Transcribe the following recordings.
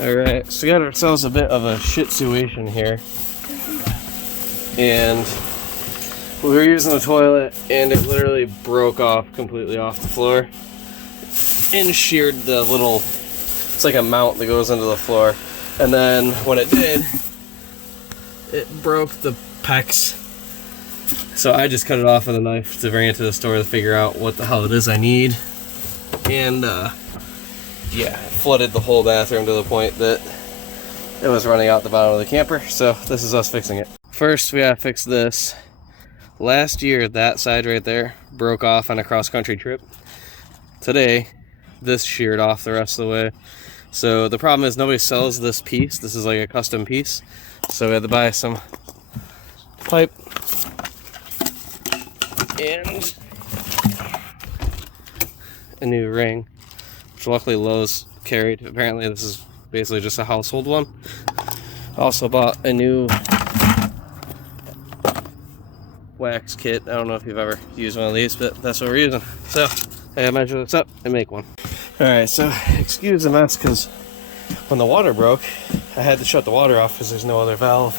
Alright, so we got ourselves a bit of a shit situation here. And we were using the toilet and it literally broke off completely off the floor and sheared the little, it's like a mount that goes into the floor. And then when it did, it broke the PEX. So I just cut it off with a knife to bring it to the store to figure out what the hell it is I need. And yeah, it flooded the whole bathroom to the point that it was running out the bottom of the camper. So this is us fixing it. First, we gotta fix this. Last year, that side right there broke off on a cross-country trip. Today, this sheared off the rest of the way. So the problem is nobody sells this piece. This is like a custom piece. So we had to buy some pipe and a new ring, which luckily Lowe's carried. Apparently this is basically just a household one. Also bought a new wax kit. I don't know if you've ever used one of these, but that's what we're using. So I gotta measure this up and make one. Alright, so excuse the mess, because when the water broke, I had to shut the water off because there's no other valve.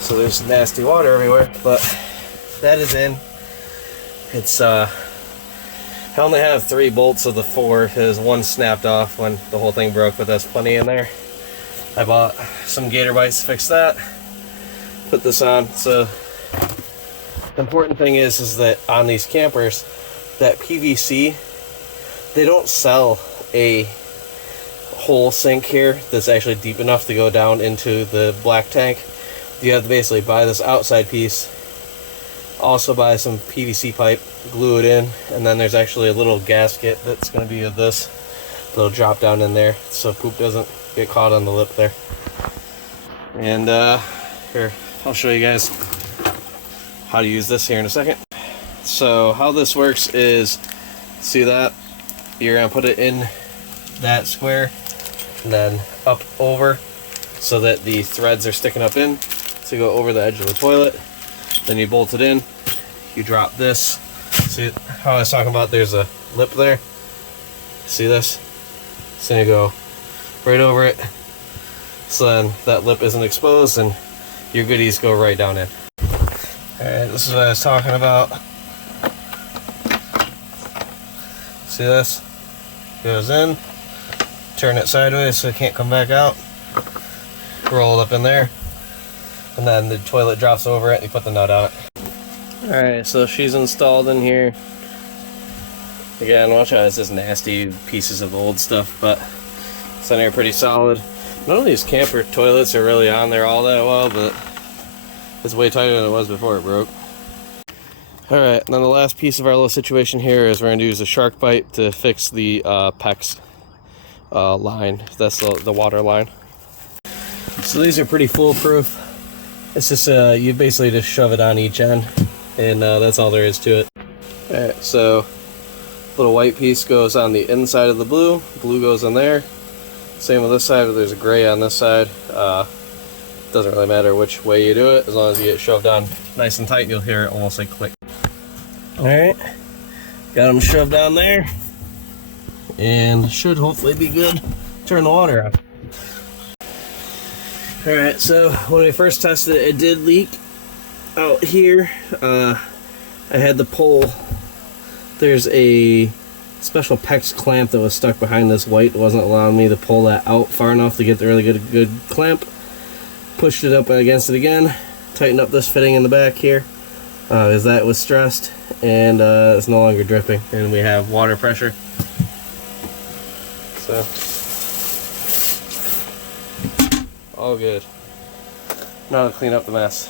So there's nasty water everywhere, but that is in. It's I only have 3 bolts of the 4 because one snapped off when the whole thing broke, but that's plenty in there. I bought some gator bites to fix that. Put this on. So the important thing is that on these campers, that PVC, they don't sell a whole sink here that's actually deep enough to go down into the black tank. You have to basically buy this outside piece, also buy some PVC pipe, glue it in, and then there's actually a little gasket that's going to be with this that'll drop down in there so poop doesn't get caught on the lip there. And here, I'll show you guys how to use this here in a second. So how this works is, see that? You're going to put it in that square and then up over so that the threads are sticking up in to go over the edge of the toilet. Then you bolt it in. You drop this. See how I was talking about there's a lip there? See this? So you go right over it. So then that lip isn't exposed and your goodies go right down in. Alright, this is what I was talking about. See this? Goes in. Turn it sideways so it can't come back out. Roll it up in there. And then the toilet drops over it and you put the nut on it. Alright, so she's installed in here. Again, watch out, it's just nasty pieces of old stuff, but it's in here pretty solid. None of these camper toilets are really on there all that well, but it's way tighter than it was before it broke. Alright, and then the last piece of our little situation here is we're going to use a shark bite to fix the PEX line. That's the water line. So these are pretty foolproof. It's just, you basically just shove it on each end, and that's all there is to it. Alright, so little white piece goes on the inside of the blue. Blue goes in there. Same with this side, but there's a gray on this side. Doesn't really matter which way you do it, as long as you get shoved on nice and tight, you'll hear it almost like click. Alright, got them shoved down there, and should hopefully be good. Turn the water on. Alright, so when we first tested it, it did leak out here. I had the pole. There's a special PEX clamp that was stuck behind this white. It wasn't allowing me to pull that out far enough to get the really good clamp. Pushed it up against it again. Tightened up this fitting in the back here, as that was stressed, and it's no longer dripping, and we have water pressure. So all good. Now to clean up the mess.